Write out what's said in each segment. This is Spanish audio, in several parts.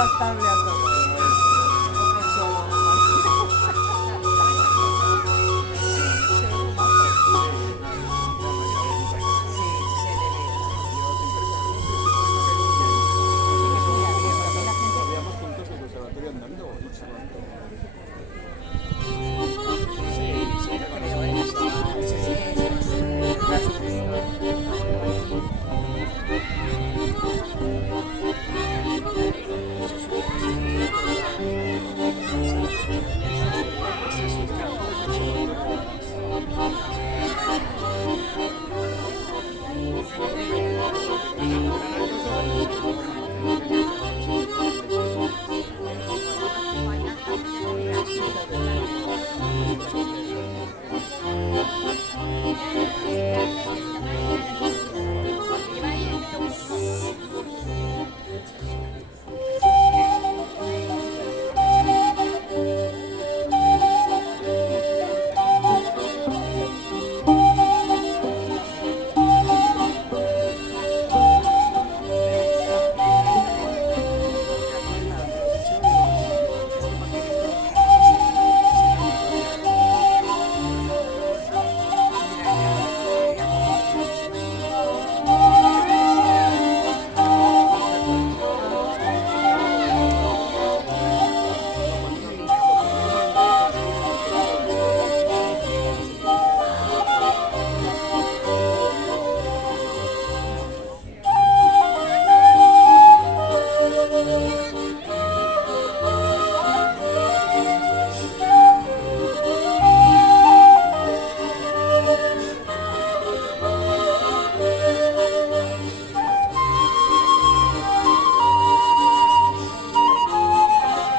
buenas tardes a todos. Como solo. Sí, se ve muy majo. Sí, se le ve. Sí que es muy abierto. A mí la gente... Estudiamos juntos el conservatorio andando o no charlando. Sí, Yo con creo, ¿eh? Sí, es gracioso. Sí, está el muy chulo. conservatorio andando. Se le ve bien. Una cosa, no sé, luego me dicen que muchas cosas que son leches. La chica del campo, nuestra Esther. ¿Te acuerdas? De hecho, es que porque he visto vídeos en YouTube de Argentina. Mira, ya como Dios se ve. Qué precioso. No, cuando Muy nos, lindo. lo primero en reconstruir el conservatorio fue ese día. Esta gente creo que tampoco tiene hijos, no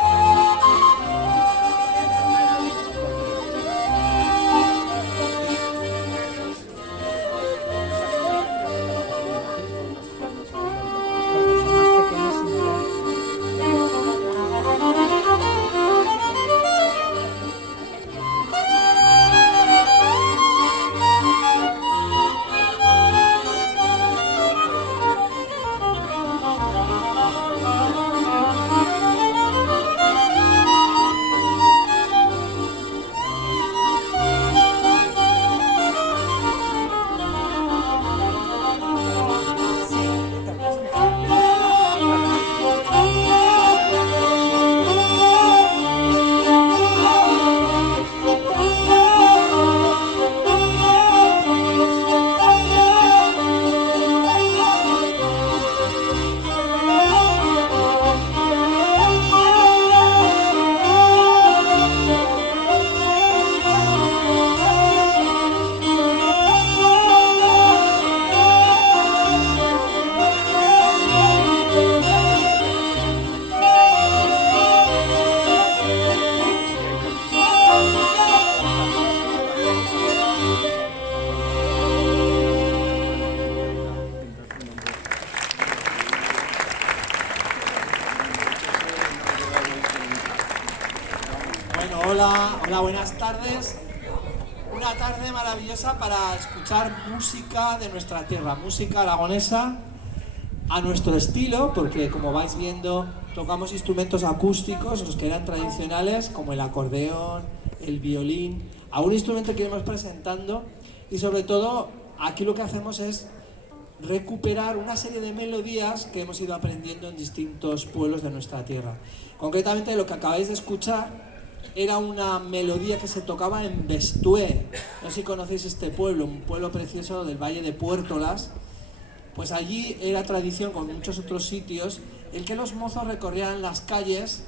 sé qué cuenta, pero estos dos son más pequeños y mira, sí, te lo puedes imaginar. Sí, hay tantísimos vídeos con tantos flipando. Pintar tu nombre. Ese no llega a verse nunca. Pero vamos. Bueno, hola, buenas tardes. Una tarde maravillosa para escuchar música de nuestra tierra, música aragonesa a nuestro estilo, porque como vais viendo, tocamos instrumentos acústicos, los que eran tradicionales, como el acordeón, el violín, a un instrumento que iremos presentando y sobre todo aquí lo que hacemos es recuperar una serie de melodías que hemos ido aprendiendo en distintos pueblos de nuestra tierra. Concretamente lo que acabáis de escuchar era una melodía que se tocaba en Bestué. No sé si conocéis este pueblo, un pueblo precioso del Valle de Puertolas. Pues allí era tradición, con muchos otros sitios, el que los mozos recorrieran las calles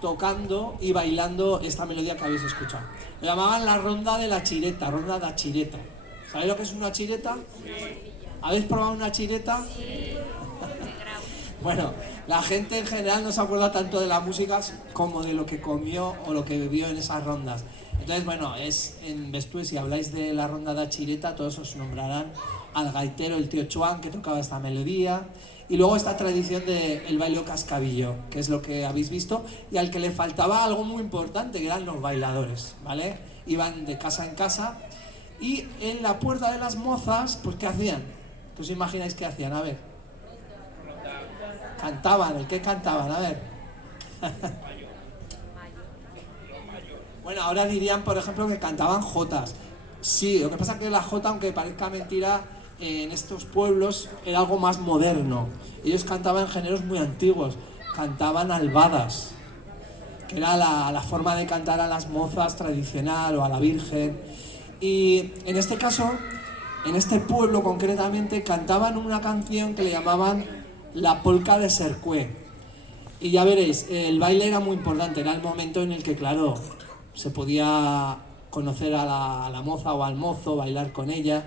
tocando y bailando esta melodía que habéis escuchado. Lo llamaban la ronda de la chireta, ronda da chireta. ¿Sabéis lo que es una chireta? ¿Habéis probado una chireta? Bueno, la gente en general no se acuerda tanto de la música como de lo que comió o lo que bebió en esas rondas. Entonces, bueno, es en Bestué, si habláis de la ronda da chireta, todos os nombrarán al gaitero, el tío Chuan, que tocaba esta melodía. Y luego esta tradición del baile cascabillo, que es lo que habéis visto, y al que le faltaba algo muy importante, que eran los bailadores, ¿vale? Iban de casa en casa, y en la puerta de las mozas, pues ¿qué hacían? ¿Qué os imagináis que hacían? A ver. Cantaban, ¿el qué cantaban? A ver. Bueno, ahora dirían, por ejemplo, que cantaban jotas. Sí, lo que pasa es que la jota, aunque parezca mentira, en estos pueblos era algo más moderno. Ellos cantaban géneros muy antiguos, cantaban albadas, que era la forma de cantar a las mozas tradicional o a la Virgen. Y en este caso, en este pueblo concretamente, cantaban una canción que le llamaban la polca de Sercué. Y ya veréis, el baile era muy importante, era el momento en el que, claro, se podía conocer a la moza o al mozo, bailar con ella.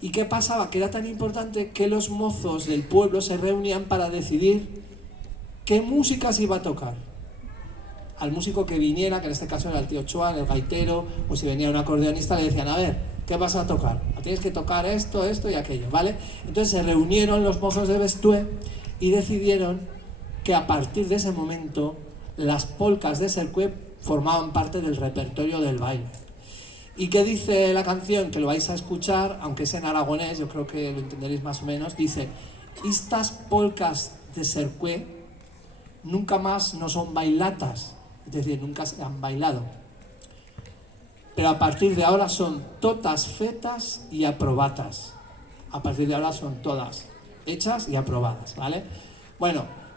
¿Y qué pasaba? Que era tan importante que los mozos del pueblo se reunían para decidir qué música se iba a tocar. Al músico que viniera, que en este caso era el tío Chuan, el gaitero, o si venía un acordeonista, le decían, a ver, ¿qué vas a tocar? Tienes que tocar esto, esto y aquello, ¿vale? Entonces se reunieron los mozos de Bestué y decidieron que a partir de ese momento las polcas de Sercué formaban parte del repertorio del baile. ¿Y qué dice la canción? Que lo vais a escuchar, aunque es en aragonés, yo creo que lo entenderéis más o menos. Dice, estas polcas de Sercué nunca más no son bailatas, es decir, nunca se han bailado. Pero a partir de ahora son totas fetas y aprobatas. A partir de ahora son todas hechas y aprobadas, ¿vale?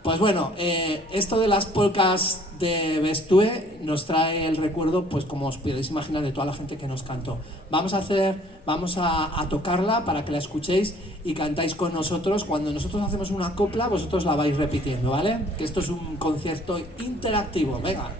Pues bueno, esto de las polcas de Bestué nos trae el recuerdo, pues como os podéis imaginar, de toda la gente que nos cantó. Vamos a tocarla para que la escuchéis y cantáis con nosotros. Cuando nosotros hacemos una copla, vosotros la vais repitiendo, ¿vale? Que esto es un concierto interactivo, venga.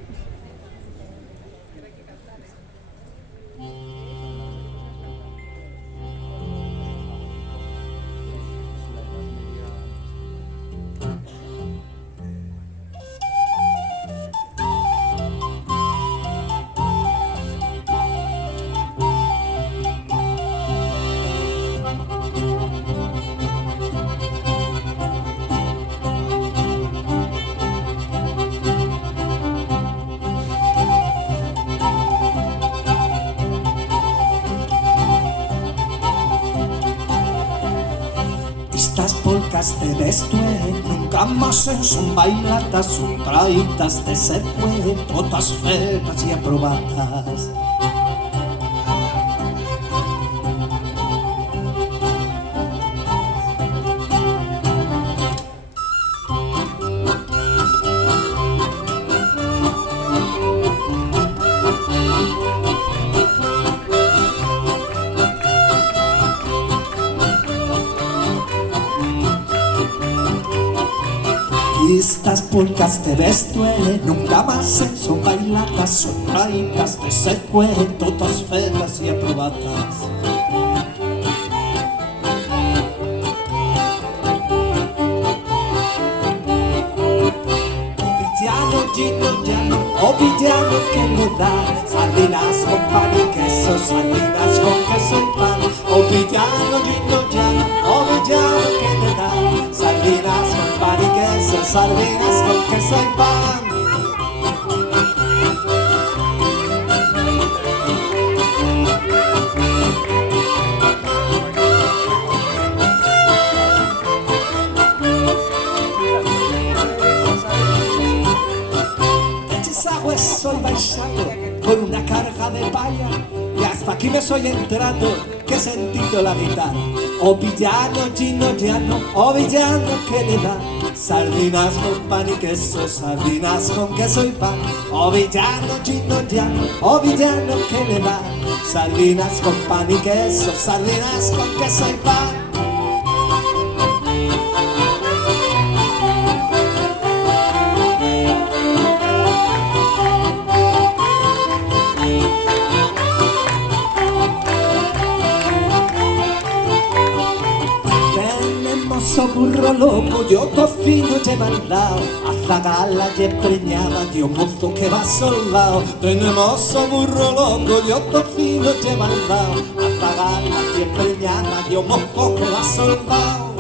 Estas polcas de Bestué nunca más son bailatas, son traídas de Sercué, todas fetas y aprobadas. Estas polcas de Bestué nunca más son bailatas, son traídas de Sercué, todas fetas y aprobadas. O villano que le da sardinas con pan y queso, sardinas con queso y pan. O villano, gino, llano, o villano que le da sardinas con pan y queso, sardinas con queso y pan. Soy baixando con una carga de palla y hasta aquí me soy entrando, que he sentido la guitarra. O villano, gino, llano, o villano que le da sardinas con pan y queso, sardinas con queso y pan. O villano, gino, llano, o villano que le da sardinas con pan y queso, sardinas con queso y pan. Burro loco, yo tocino lleva al lado, azagala y preñada de un mozo que va soldado. Tenemos a burro loco, yo tocino lleva al lado, azagala y preñada de un mozo que va soldado.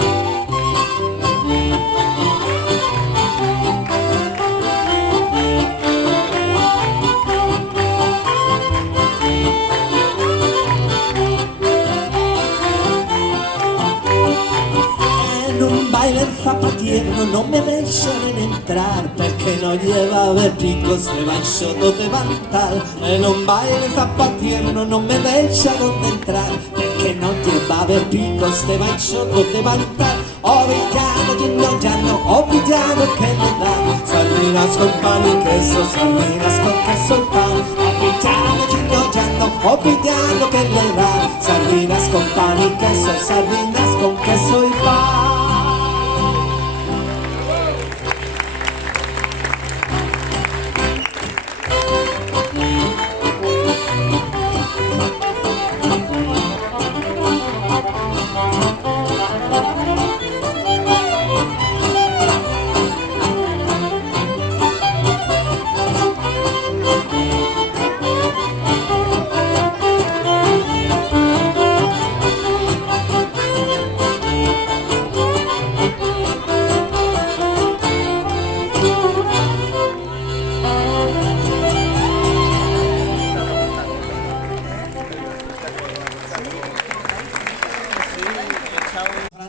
patierno non mi deixan entrar perché non lleva picos se baixo do devantal e non baile zapatierno non me deixan entrar perché non lleva picos se baixo do devantal. Oh villano, oh villano que me da sardinas con pan y queso, sardinas con queso y pan. Oh villano, oh villano que le da sardinas con pan y queso, sardinas con queso y pan.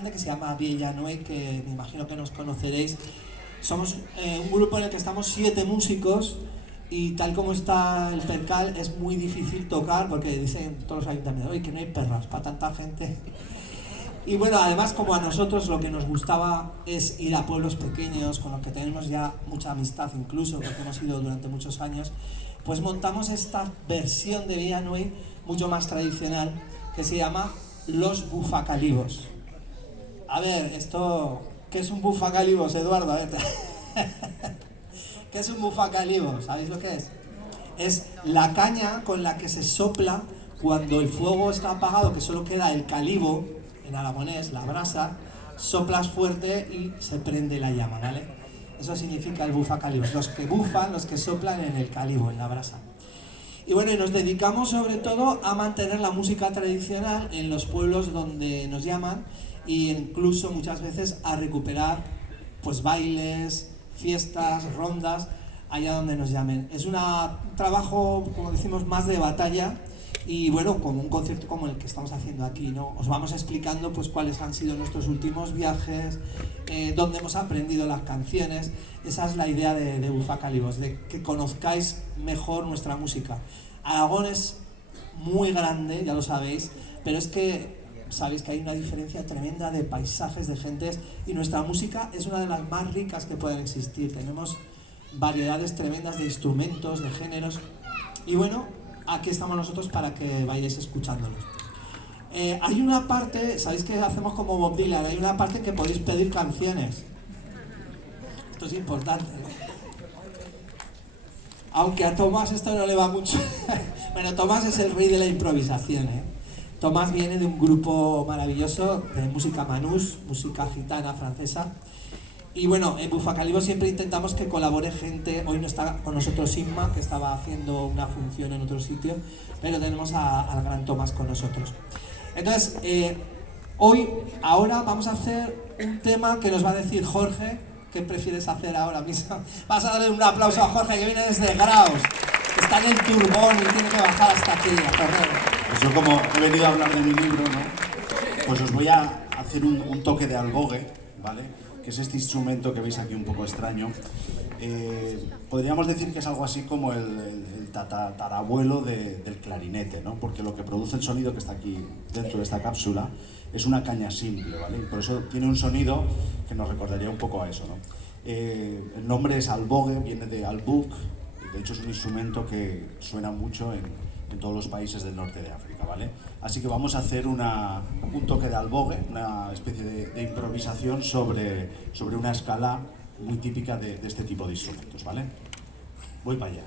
Que se llama Villanueva, que me imagino que nos conoceréis. Somos un grupo en el que estamos 7 músicos y tal como está el percal es muy difícil tocar porque dicen todos los ayuntamientos, oye, que no hay perras para tanta gente. Y bueno, además como a nosotros lo que nos gustaba es ir a pueblos pequeños con los que tenemos ya mucha amistad incluso, porque hemos ido durante muchos años, pues montamos esta versión de Villanueva mucho más tradicional que se llama Los Bufacalibos. A ver, esto, ¿qué es un bufacalibos, Eduardo? A ver, ¿qué es un bufacalibos? ¿Sabéis lo que es? Es la caña con la que se sopla cuando el fuego está apagado, que solo queda el calibo, en aragonés, la brasa, soplas fuerte y se prende la llama, ¿vale? Eso significa el bufacalibos, los que bufan, los que soplan en el calibo, en la brasa. Y bueno, y nos dedicamos sobre todo a mantener la música tradicional en los pueblos donde nos llaman, e incluso muchas veces a recuperar pues bailes, fiestas, rondas allá donde nos llamen. Es un trabajo, como decimos, más de batalla y bueno, como un concierto como el que estamos haciendo aquí, ¿no? Os vamos explicando pues cuáles han sido nuestros últimos viajes, dónde hemos aprendido las canciones. Esa es la idea de Bufacalibos, de que conozcáis mejor nuestra música. Aragón es muy grande, ya lo sabéis, pero es que sabéis que hay una diferencia tremenda de paisajes, de gentes, y nuestra música es una de las más ricas que pueden existir. Tenemos variedades tremendas de instrumentos, de géneros, y bueno, aquí estamos nosotros para que vayáis escuchándolos. Hay una parte, sabéis que hacemos como Bob Dylan, hay una parte que podéis pedir canciones. Esto es importante, ¿no? Aunque a Tomás esto no le va mucho. Bueno, Tomás es el rey de la improvisación, ¿eh? Tomás viene de un grupo maravilloso de música manús, música gitana francesa. Y bueno, en Bufacalibos siempre intentamos que colabore gente. Hoy no está con nosotros Inma, que estaba haciendo una función en otro sitio, pero tenemos al gran Tomás con nosotros. Entonces, ahora vamos a hacer un tema que nos va a decir Jorge. ¿Qué prefieres hacer ahora mismo? Vas a darle un aplauso a Jorge, que viene desde Graus. Está en el turbón y tiene que bajar hasta aquí a correr. Pues yo, como he venido a hablar de mi libro, ¿no? Pues os voy a hacer un toque de albogue, ¿vale? Que es este instrumento que veis aquí un poco extraño. Podríamos decir que es algo así como el tatarabuelo del clarinete, ¿no? Porque lo que produce el sonido que está aquí dentro de esta cápsula es una caña simple, ¿vale? Y por eso tiene un sonido que nos recordaría un poco a eso, ¿no? El nombre es albogue, viene de albuk, de hecho es un instrumento que suena mucho en todos los países del norte de África, ¿vale? Así que vamos a hacer un toque de albogue, una especie de improvisación sobre una escala muy típica de este tipo de instrumentos, ¿vale? Voy para allá.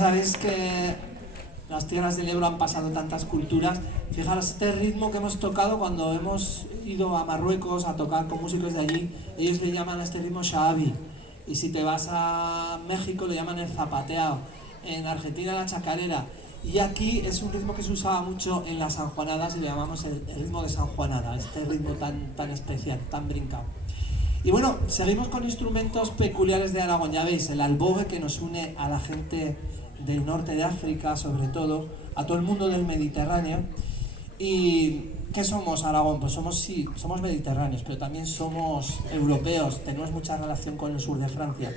sabéis que las tierras del Ebro han pasado tantas culturas. Fijaros, este ritmo que hemos tocado cuando hemos ido a Marruecos a tocar con músicos de allí, ellos le llaman a este ritmo shaabi. Y si te vas a México le llaman el zapateado, en Argentina la chacarera. Y aquí es un ritmo que se usaba mucho en las sanjuanadas y le llamamos el ritmo de sanjuanada, este ritmo tan especial, tan brincado. Y bueno, seguimos con instrumentos peculiares de Aragón, ya veis, el albogue que nos une a la gente del norte de África, sobre todo, a todo el mundo del Mediterráneo. ¿Y qué somos, Aragón? Pues somos mediterráneos, pero también somos europeos, tenemos mucha relación con el sur de Francia.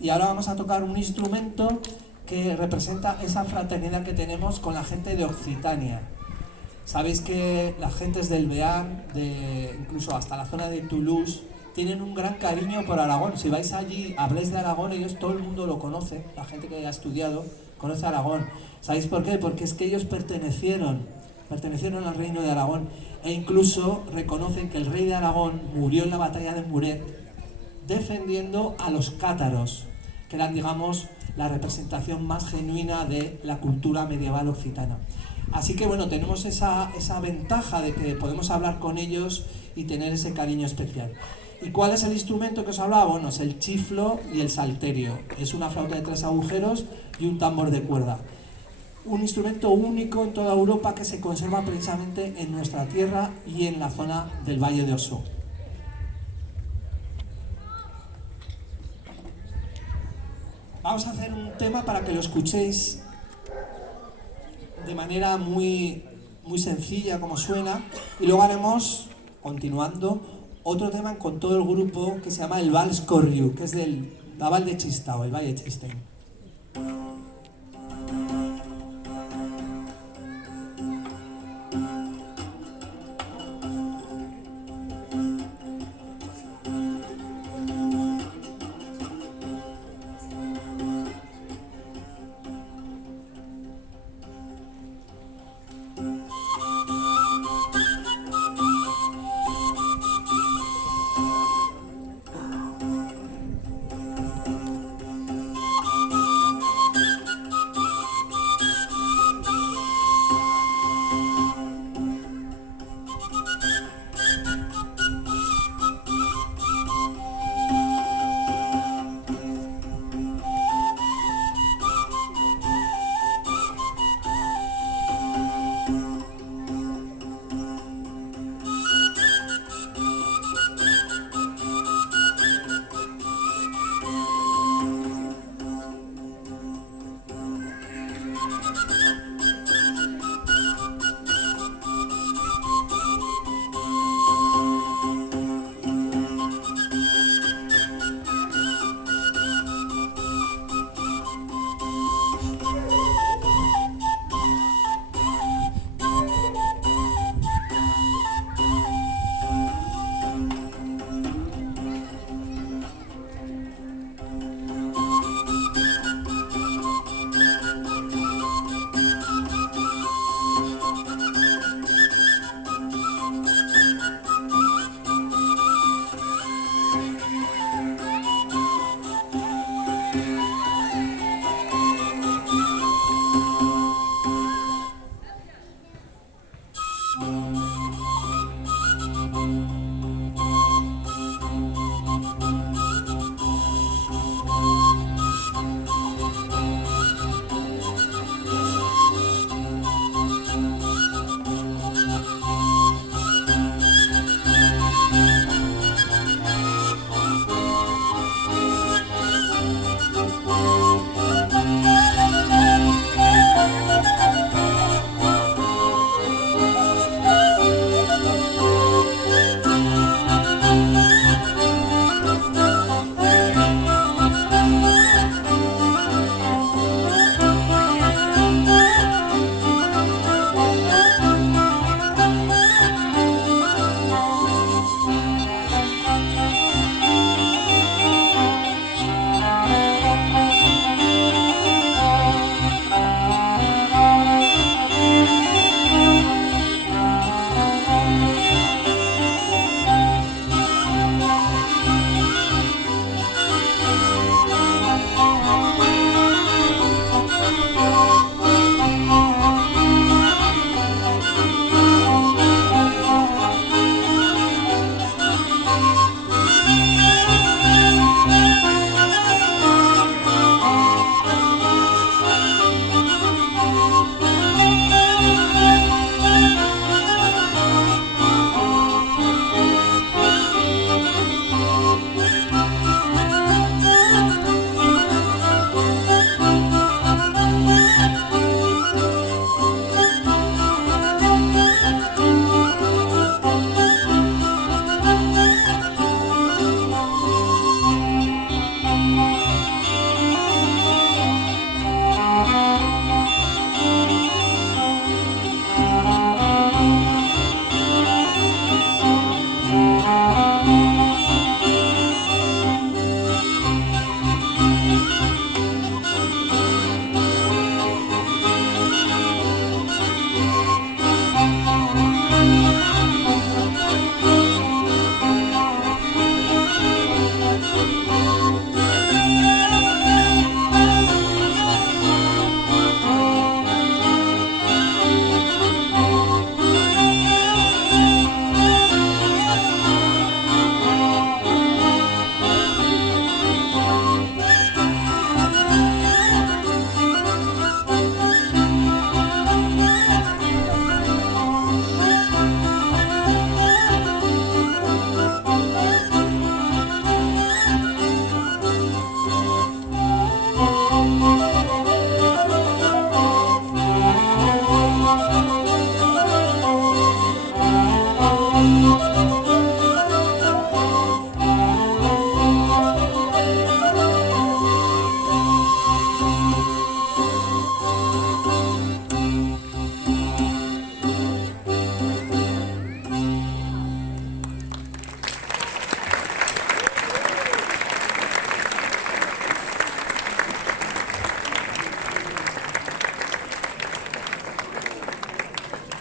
Y ahora vamos a tocar un instrumento que representa esa fraternidad que tenemos con la gente de Occitania. Sabéis que las gentes del Bearn, incluso hasta la zona de Toulouse, tienen un gran cariño por Aragón. Si vais allí, habláis de Aragón, ellos todo el mundo lo conoce, la gente que ha estudiado conoce a Aragón. ¿Sabéis por qué? Porque es que ellos pertenecieron al reino de Aragón e incluso reconocen que el rey de Aragón murió en la batalla de Muret defendiendo a los cátaros, que eran, digamos, la representación más genuina de la cultura medieval occitana. Así que bueno, tenemos esa ventaja de que podemos hablar con ellos y tener ese cariño especial. ¿Y cuál es el instrumento que os hablaba? Bueno, es el chiflo y el salterio. Es una flauta de 3 agujeros y un tambor de cuerda. Un instrumento único en toda Europa que se conserva precisamente en nuestra tierra y en la zona del Valle de Oso. Vamos a hacer un tema para que lo escuchéis de manera muy sencilla, como suena, y luego haremos, continuando, otro tema con todo el grupo que se llama el Vals Corriu, que es del Naval de Chistau, el Valle de Chistau.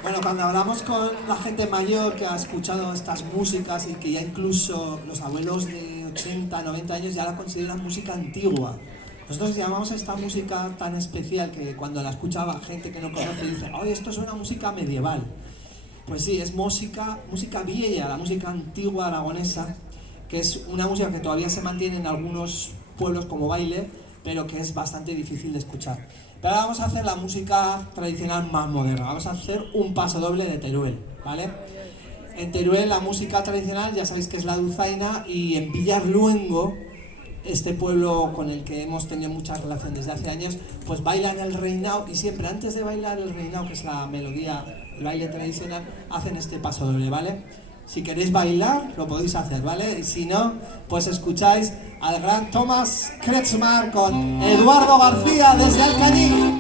Bueno, cuando hablamos con la gente mayor que ha escuchado estas músicas y que ya incluso los abuelos de 80, 90 años ya la consideran música antigua. Nosotros llamamos a esta música tan especial que cuando la escuchaba gente que no conoce dice, oye, esto es una música medieval. Pues sí, es música vieja, la música antigua aragonesa, que es una música que todavía se mantiene en algunos pueblos como baile, pero que es bastante difícil de escuchar. Pero ahora vamos a hacer la música tradicional más moderna, vamos a hacer un paso doble de Teruel, ¿vale? En Teruel la música tradicional ya sabéis que es la dulzaina, y en Villarluengo, este pueblo con el que hemos tenido muchas relaciones desde hace años, pues bailan el reinao, y siempre antes de bailar el reinao, que es la melodía, el baile tradicional, hacen este paso doble, ¿vale? Si queréis bailar, lo podéis hacer, ¿vale? Y si no, pues escucháis al gran Thomas Kretschmar con Eduardo García desde Alcañiz.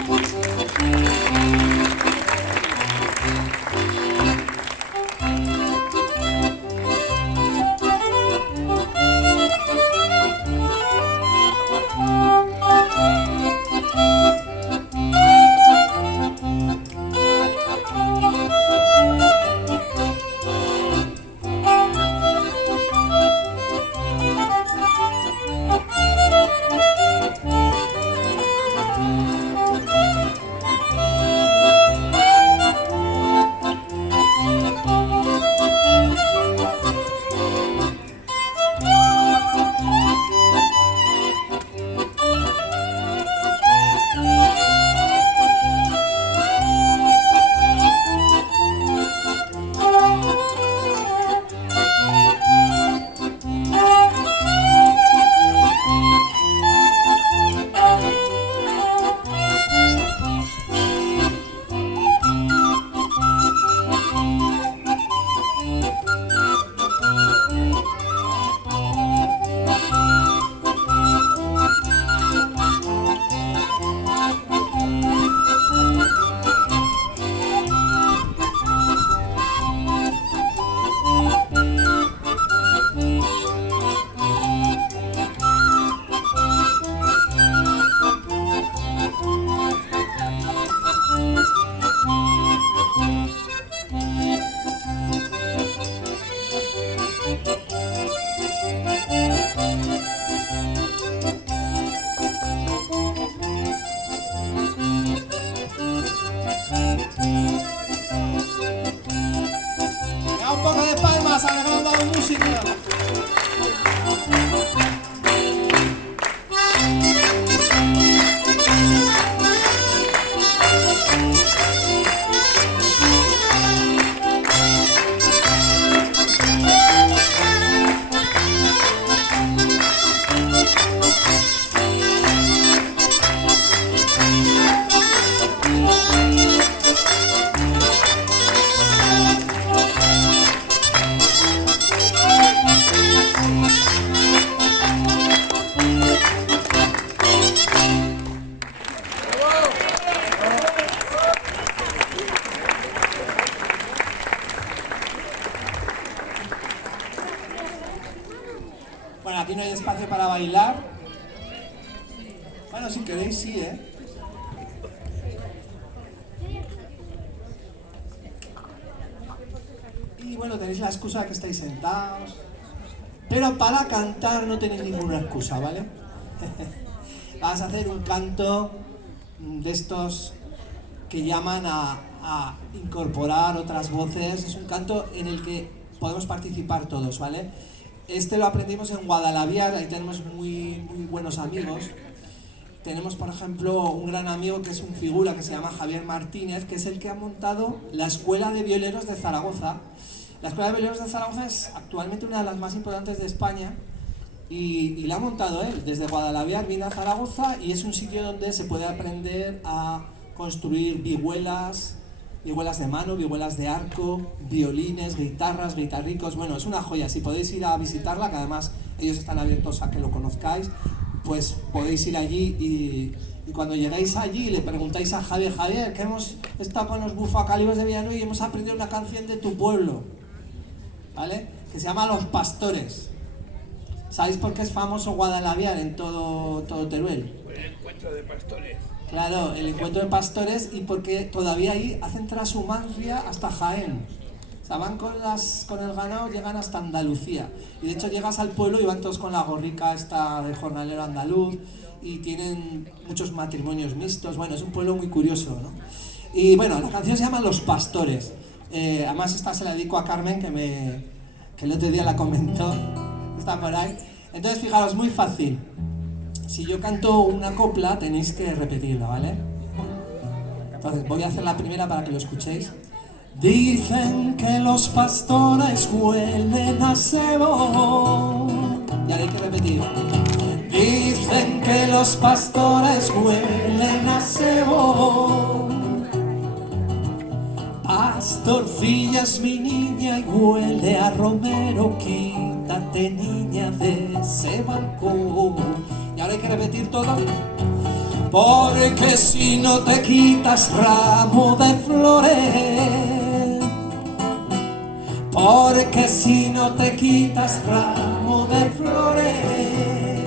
Bueno, aquí no hay espacio para bailar. Bueno, si queréis, sí, ¿eh? Y bueno, tenéis la excusa de que estáis sentados. Pero para cantar no tenéis ninguna excusa, ¿vale? Vas a hacer un canto de estos que llaman a incorporar otras voces. Es un canto en el que podemos participar todos, ¿vale? Este lo aprendimos en Guadalaviar, ahí tenemos muy buenos amigos. Tenemos, por ejemplo, un gran amigo que es un figura que se llama Javier Martínez, que es el que ha montado la Escuela de Violeros de Zaragoza. La Escuela de Violeros de Zaragoza es actualmente una de las más importantes de España y la ha montado él. Desde Guadalaviar viene a Zaragoza y es un sitio donde se puede aprender a construir vihuelas de mano, vihuelas de arco, violines, guitarras, guitarricos. Bueno, es una joya. Si podéis ir a visitarla, que además ellos están abiertos a que lo conozcáis, pues podéis ir allí y cuando llegáis allí le preguntáis a Javier, que hemos estado con los bufacalibos de Villanueva y hemos aprendido una canción de tu pueblo, ¿vale? Que se llama Los Pastores. ¿Sabéis por qué es famoso Guadalaviar en todo Teruel? Por el encuentro de pastores. Claro, el encuentro de pastores y porque todavía ahí hacen transhumancia hasta Jaén. O sea, van con el ganado, llegan hasta Andalucía. Y de hecho llegas al pueblo y van todos con la gorrica esta del jornalero andaluz y tienen muchos matrimonios mixtos. Bueno, es un pueblo muy curioso, ¿no? Y bueno, la canción se llama Los Pastores. Además esta se la dedico a Carmen que el otro día la comentó. Está por ahí. Entonces fijaros, muy fácil. Si yo canto una copla tenéis que repetirla, ¿vale? Entonces voy a hacer la primera para que lo escuchéis. Dicen que los pastores huelen a cebo. Y ahora hay que repetir. Dicen que los pastores huelen a cebo. Pastorcilla es mi niña y huele a romero. Quítate, niña, de ese balcón. Y ahora hay que repetir todo. Porque si no te quitas ramo de flores, porque si no te quitas ramo de flores,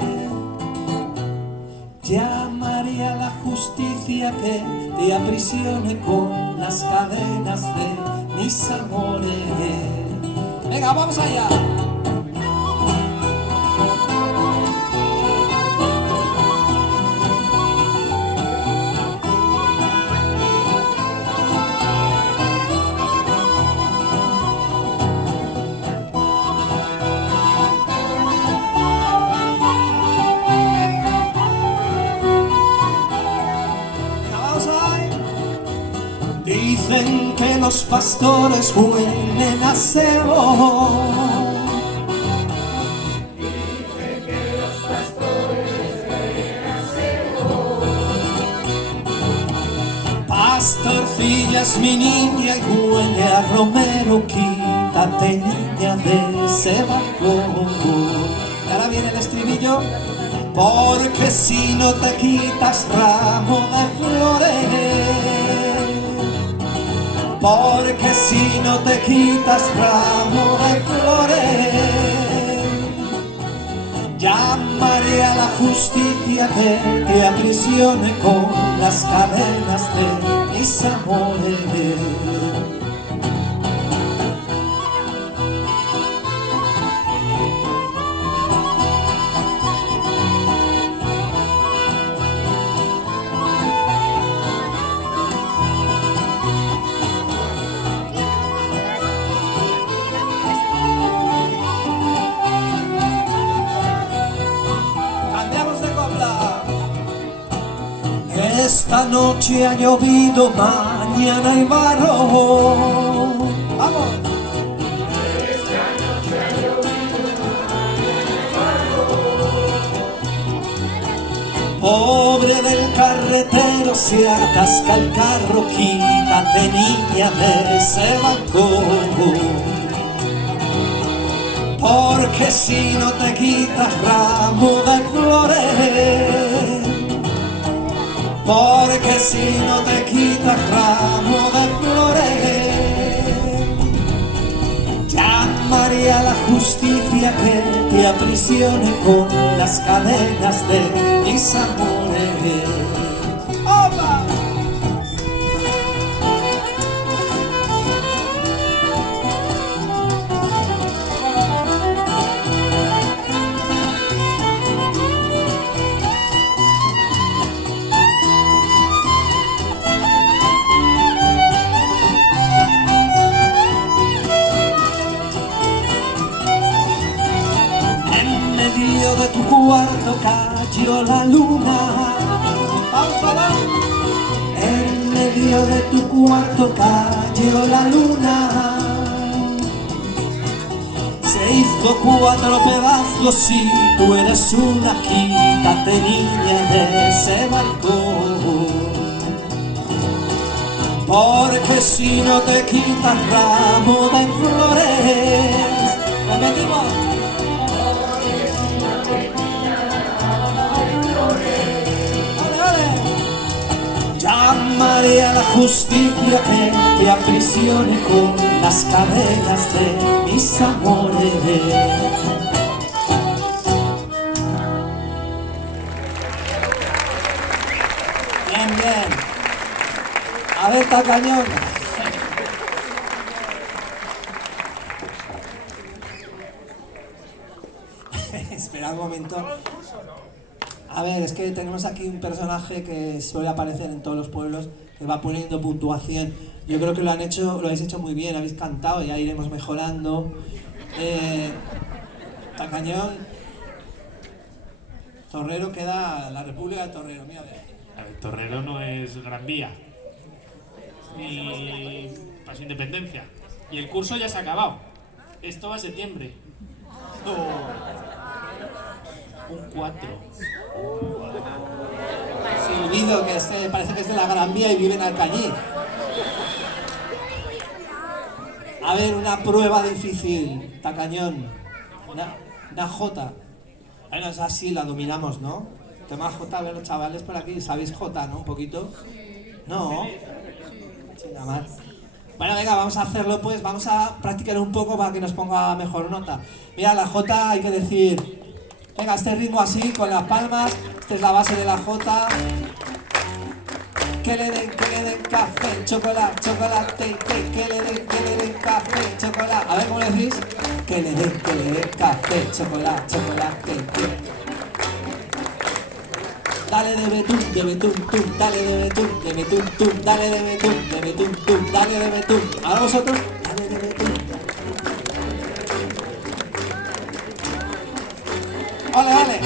llamaré a la justicia que te aprisione con las cadenas de mis amores. Venga, vamos allá. Dicen que los pastores huelen a cebo. Dicen que los pastores huelen a cebo. Pastorcilla es mi niña y huele a romero. Quítate, niña, de ese balcón. Y ahora viene el estribillo. Porque si no te quitas ramo de flores, porque si no te quitas ramo de flores, llamaré a la justicia que te aprisione con las cadenas de mis amores. Esta noche ha llovido, mañana hay barro. ¡Vamos! Esta noche ha llovido, mañana hay barro. Pobre del carretero, se atasca el carro. Quítate, niña, de ese balcón. Porque si no te quitas ramo de flores, porque si no te quitas ramo de flores, llamaré a la justicia que te aprisione con las cadenas de mis amores. ¡Opa! De tu cuarto cayó la luna. En medio de tu cuarto cayó la luna. Se hizo 4 pedazos y tú eres una. Quítate, niña, de ese balcón. Porque si no te quitas ramo de flores, repetimos. Llamaré a la justicia que te aprisione con las cadenas de mis amores. Bien, Tacañón. Espera un momento. A ver, es que tenemos aquí un personaje que suele aparecer en todos los pueblos, que va poniendo puntuación. Yo creo que lo habéis hecho muy bien, habéis cantado, ya iremos mejorando. Tacañón, Torrero queda la República de Torrero, mira a ver. A ver, Torrero no es Gran Vía, ni para su independencia. Y el curso ya se ha acabado. Esto va a septiembre. Un 4. Silbido, que parece que es de la Gran Vía y vive en Alcañiz. A ver, una prueba difícil, Tacañón. Una J. Bueno, es así, la dominamos, ¿no? Tema J, a ver, los chavales por aquí, ¿sabéis J, no? Un poquito. No. Chinga más. Bueno, venga, vamos a hacerlo pues, vamos a practicar un poco para que nos ponga mejor nota. Mira, la J hay que decir, venga, este ritmo así, con las palmas, esta es la base de la J. Que le den café, chocolate, chocolate, que le den café, chocolate. A ver, ¿cómo le decís? Que le den café, chocolate, chocolate, Dale de betún, tum, dale de betún, tum, dale de betún, tum, dale de betún. Ahora vosotros, dale de betún. Vale, vale.